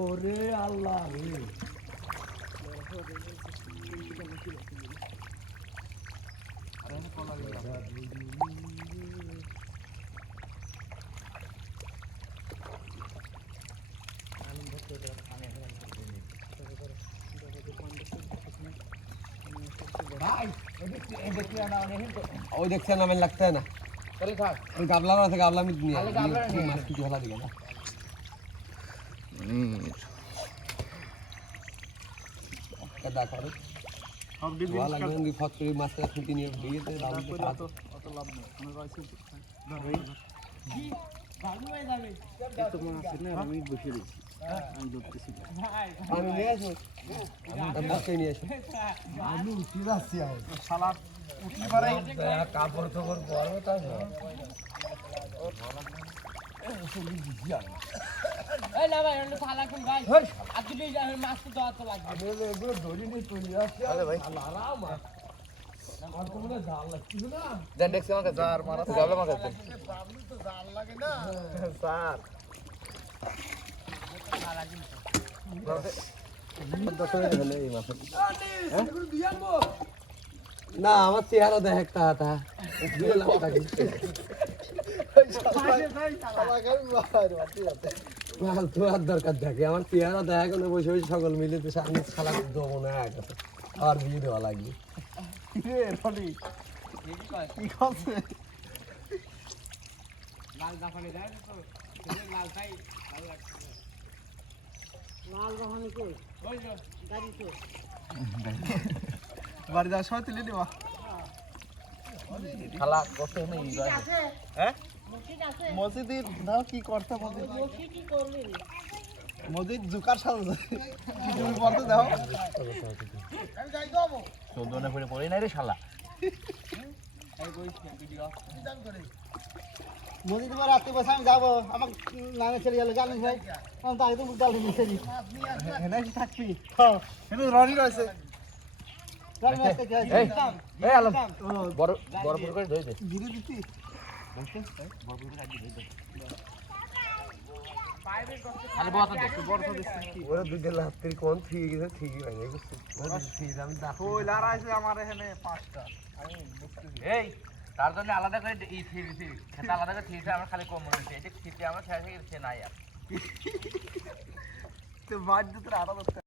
ওরে আল্লাহ রে ওই দেখছেন আমার লাগতে না ওই গাবলা আছে গাবলা মিট নিয়ে মাছ কিছু হলা দিবে না কাদা করে সব দিন ভালো লাগে উনি ফটকরি মাছটা খুঁটি নিয়ে দিয়েতে দাম তো অত লাভ নেই মনে রাখছি জি ভালো হয়ে যাবে এত মাছ না আমি বসে দিছি আমি ধরতেছি ভাই আমি নিয়ে আসো আমি বসে নিয়ে আসো আমি উঠি যাচ্ছি শালা উঠি পারে কাপড় তোপড় পরো তা এই না ভাই অন্য থালা কোন ভাই আজকে মাছ তো দাও তো লাগবে আমি এগুলো ধরি নি তুই আসছি আরে ভাই লালা মাছ আর তো মনে জাল লাগছিল না দেন দেখছি আমাকে জার মারা তো গাবলা মাছ দেন বাবলু তো জাল লাগে না স্যার থালা কিন্তু না আমার চেহারা দেখ একটা হাতা তোমার দরকার থাকে আমার চেহারা দেখা গেলে বসে বসে সকল মিলে তো সামনে খালা দেবো না আর বিয়ে দেওয়া লাগবে লাল দাফানি দেয় তো লাল খাই ভালো লাগছে লাল দাফানি কই ওই যে গাড়িতে বাড়ি যাওয়ার সময় তুলে দেওয়া খালা কত নেই হ্যাঁ মসজিদ দাও কি করতে মসজিদ জুকার সাথে তুমি বলতে দাও চোদ্দনে পড়ে পড়ে নাই রে শালা মসজিদ রাতে বসে আমি যাবো আমার নামে চলে গেল জানিস ভাই আমি তো আগে তো মুখ মিশে দিই হ্যাঁ থাকবি হ্যাঁ রনি রয়েছে এই আলম বড় বড় করে ধরে দে ধীরে দিচ্ছি আরে বড় দেখ বড় দেখ ওরা দুইটা লাস্টের কোন ঠিক গেছে ঠিকই হয় বুঝছিস ওরা ঠিক আমি দেখো ওই লারাইছে আমার এখানে 5টা আমি এই তার জন্য আলাদা করে এই থিয়েছি সেটা আলাদা করে থিয়েছে আমরা খালি কম মনে এটা থিয়েছে আমরা খেয়ে খেয়ে নাই আর তো বাদ দিতে আলাদা